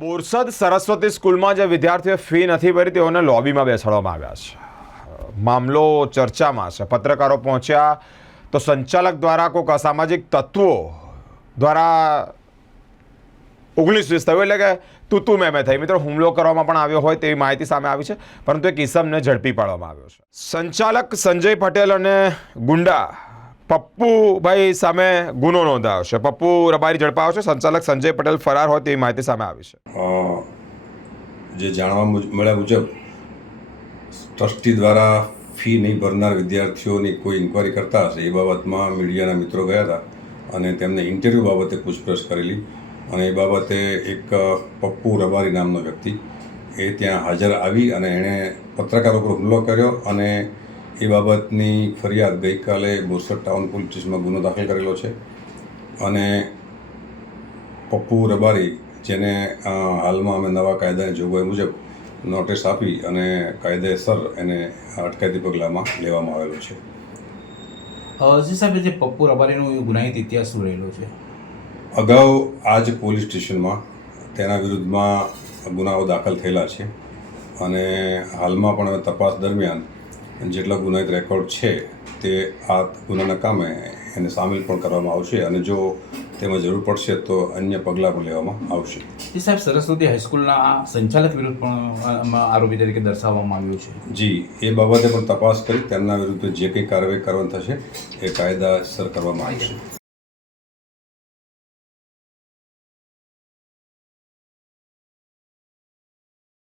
બોરસદ સરસ્વતી સ્કૂલમાં જે વિદ્યાર્થીઓએ ફી નથી ભરી, તેઓને લોબીમાં બેસાડવામાં આવ્યા છે. મામલો ચર્ચામાં છે. પત્રકારો પહોંચ્યા તો સંચાલક દ્વારા કોઈક અસામાજિક તત્વો દ્વારા ઓગણીસ વીસ થયું એટલે કે તૂતુ તું મેં મેં થઈ. મિત્રો, હુમલો કરવામાં પણ આવ્યો હોય તેવી માહિતી સામે આવી છે, પરંતુ એક ઇસમને ઝડપી પાડવામાં આવ્યો છે. સંચાલક સંજય પટેલ અને ગુંડા પપ્પુભાઈ સામે ગુનો નોંધાયો છે. પપ્પુ રબારી ઝડપાયો છે. સંચાલક સંજય પટેલ ફરાર હોય તેવી માહિતી સામે આવી છે. જે જાણવા મળ્યા મુજબ, ટ્રસ્ટી દ્વારા ફી નહીં ભરનાર વિદ્યાર્થીઓની કોઈ ઇન્કવાયરી કરતા હશે એ બાબતમાં મીડિયાના મિત્રો ગયા હતા અને તેમને ઇન્ટરવ્યૂ બાબતે પૂછપરછ કરેલી અને એ બાબતે એક પપ્પુ રબારી નામનો વ્યક્તિ એ ત્યાં હાજર આવી અને એણે પત્રકારો પર હુમલો કર્યો અને એ બાબતની ફરિયાદ ગઈકાલે બોરસદ ટાઉન પોલીસ સ્ટેશનમાં ગુનો દાખલ કરેલો છે અને પપ્પુ રબારી જેને હાલમાં અમે નવા કાયદાની જોગવાઈ મુજબ નોટિસ આપી અને કાયદેસર એને અટકાયતી પગલાંમાં લેવામાં આવેલો છે. જી સાહેબ જે પપ્પુ રબારીનો ગુનાહિત ઇતિહાસ શું રહેલો છે? અગાઉ આજ પોલીસ સ્ટેશનમાં તેના વિરુદ્ધમાં ગુનાઓ દાખલ થયેલા છે અને હાલમાં પણ તપાસ દરમિયાન જેટલા ગુનાહિત રેકોર્ડ છે તે આ ગુનાના કામે એને સામેલ પણ કરવામાં આવશે અને જો તેમાં જરૂર પડશે તો અન્ય પગલાં પણ લેવામાં આવશે. જી સાહેબ સરસ્વતી હાઈસ્કૂલના સંચાલક વિરુદ્ધ પણ આરોપી તરીકે દર્શાવવામાં આવ્યું છે. જી એ બાબતે પણ તપાસ કરી તેમના વિરુદ્ધ જે કંઈ કાર્યવાહી કરવાની થશે એ કાયદાસર કરવામાં આવશે.